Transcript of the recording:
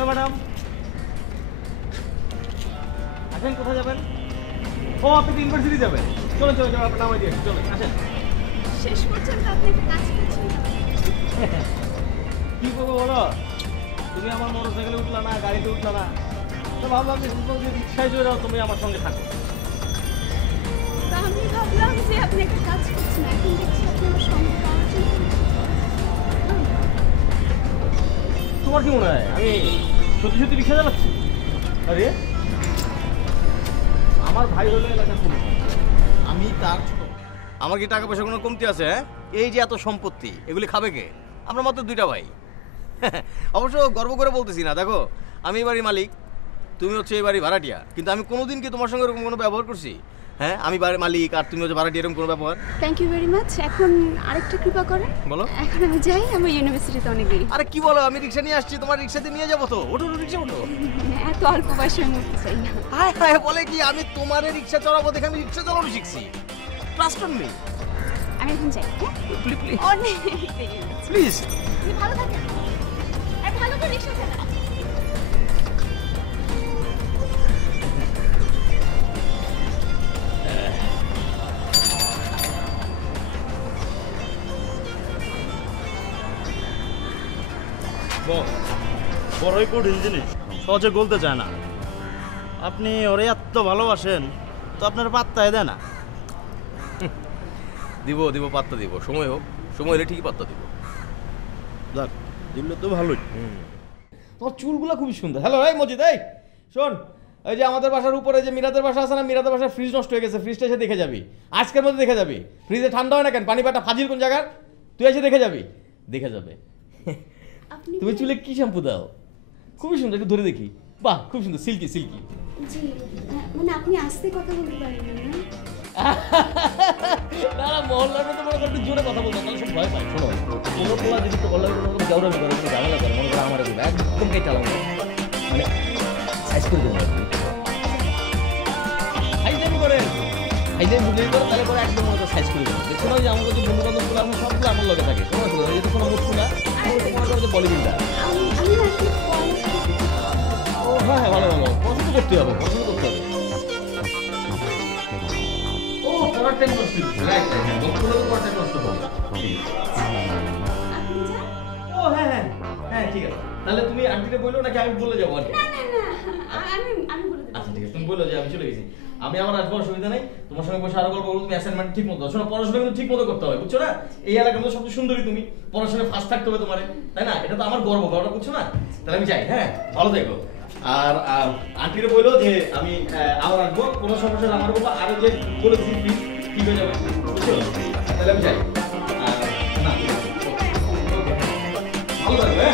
Hello madam, আসেন। কোথায় যাবেন? ও, আপনি তো ইউনিভার্সিটি যাবেন। চলুন চলুন চলুন, আপনার নামাই দিয়ে চলুন, আসেন। শেষ পর্যন্ত আপনি একটা কাজ করছেন। কি করবো বলো? তুমি আমার মোটর সাইকেলে উঠলা না, গাড়িতে উঠলা না, তো ভাবলাম যে রিক্সায় চলে যাও, তুমি আমার সঙ্গে থাকো। তা আমি ভাবলাম যে আপনি একটা কাজ করছেন, এখন দেখছি আপনি আমার সঙ্গে পাওয়ার জন্য। তোমার কি মনে হয় আমি সত্যি সত্যি রিক্সা চালাচ্ছি? আরে আমার ভাই হলো এলাকার পুলিশ, আমি তার ছোট। আমার কি টাকা পয়সা কোনো কমতি আছে? হ্যাঁ, এই যে এত সম্পত্তি, এগুলি খাবে কে? আমরা মাত্র দুইটা ভাই। অবশ্য গর্ব করে বলতেছি না, দেখো আমি এই বাড়ির মালিক, তুমি হচ্ছে এই বাড়ি ভাড়াটিয়া, কিন্তু আমি কোনোদিন কি তোমার সঙ্গে এরকম কোনো ব্যবহার করছি? হ্যাঁ, আমি বাড়ির মালিক আর তুমি হচ্ছে ভাড়াটিয়া, এরকম কোনো ব্যবহার? Thank you very much. এখন আরেকটা কৃপা করেন। বলো। এখন আমি যাই, আমার ইউনিভার্সিটিতে অনেক দেরি। আরে কি বলো, আমি রিক্সা নিয়ে আসছি, তোমার রিক্সাতে নিয়ে যাবো তো। ওঠো রিক্সা ওঠো। এত অল্প বয়সে আমি উঠতে চাই না। হায় হায়, বলে কি আমি তোমার রিক্সা চালাবো দেখে আমি রিক্সা চালানো শিখছি। Trust on me. আমি এখন যাই। হ্যাঁ, প্লিজ অনেক দেরি হচ্ছে। প্লিজ। আপনি ভালো থাকেন আর ভালো করে রিক্সা চালান। বড়ই কঠিন জিনিস, সহজে গলতে চায় না। আপনি ওরে এত ভালোবাসেন তো আপনার পাত্তাই দেয় না। দিব দিব, পাত্তা দিব, সময় হোক, সময় হলে ঠিকই পাত্তা দিব। যাক, দিলে তো ভালোই। তোমার চুলগুলো খুবই সুন্দর। হ্যালো, এই মজিদ, এই শোন, এই যে আমাদের বাসার উপরে যে মিরাদের বাসা আছে না, মিরাদের বাসার ফ্রিজ নষ্ট হয়ে গেছে, ফ্রিজটা এসে দেখে যাবি আজকের মধ্যে। দেখে যাবি, ফ্রিজে ঠান্ডা হয় না কেন, পানি পাটা ফাজিল কোন জায়গার, তুই এসে দেখে যাবি, দেখে যাবে। তুমি চুলে কি শ্যাম্পু দাও? খুবই সুন্দর, একটু ধরে দেখি। বাহ, খুব সুন্দর, সিল্কি সিল্কি। জি, মানে আপনি আস্তে কথা বলতে পারেন না? না না, মহল্লার মধ্যে মনে করো একটু জোরে কথা বলতো, তাহলে সব ভয় পায়। শোনো, কোনো পোলা যদি তো বললে কোনো গাউরামি করে, কোনো ঝামেলা করে, মনে করো আমার এগুলো একদম কেটে চালাবো, মানে সাইজ করে দেবো। হাইজাইন করে, হাইজাইন বুঝলেই করে, তাহলে পরে একদম মনে করো সাইজ করে দেবো। দেখছো না, যে আমার কাছে বন্ধু বান্ধবগুলো আমার সবগুলো আমার লগে থাকে, কোনো অসুবিধা নেই। যদি কোনো মুঠু না, মনে করো যে বলিউডটা। আমি আসলে ও হ্যাঁ হ্যাঁ, ভালো ভালো, পছন্দ করতে হবে, পছন্দ করতে হবে। ও, পড়ার টাইম নষ্ট হচ্ছে, রাইট রাইট, হ্যাঁ, বন্ধুগুলো তো পড়ার টাইম নষ্ট হবে। ও হ্যাঁ হ্যাঁ হ্যাঁ, ঠিক আছে। তাহলে তুমি আন্টিকে বললো নাকি আমি বলে যাবো আর কি? না না না, আমি বলে দেব। আচ্ছা ঠিক আছে, তুমি বললো যে আমি চলে গেছি, আমি আমার আসবো, অসুবিধা নেই। তোমার সঙ্গে বসে আরো গল্প করবো। তুমি অ্যাসাইনমেন্ট ঠিক মতো শোনো, পড়াশোনা কিন্তু ঠিক মতো করতে হবে, বুঝছো না? এই এলাকার মধ্যে সবচেয়ে সুন্দরী তুমি, পড়াশোনায় ফার্স্ট থাকতে হবে তোমার, তাই না? এটা তো আমার গর্ব, গর্বটা বুঝছো না? তাহলে আমি যাই, হ্যাঁ, ভালো থেকো। আর আন্টিকে বললো যে আমি আবার আসবো, কোনো সমস্যা হলে আমার বলবো, আরো যে বলেছি ঠিক হয়ে যাবে, বুঝছো? তাহলে আমি যাই। আর না, ভালো থাকবে।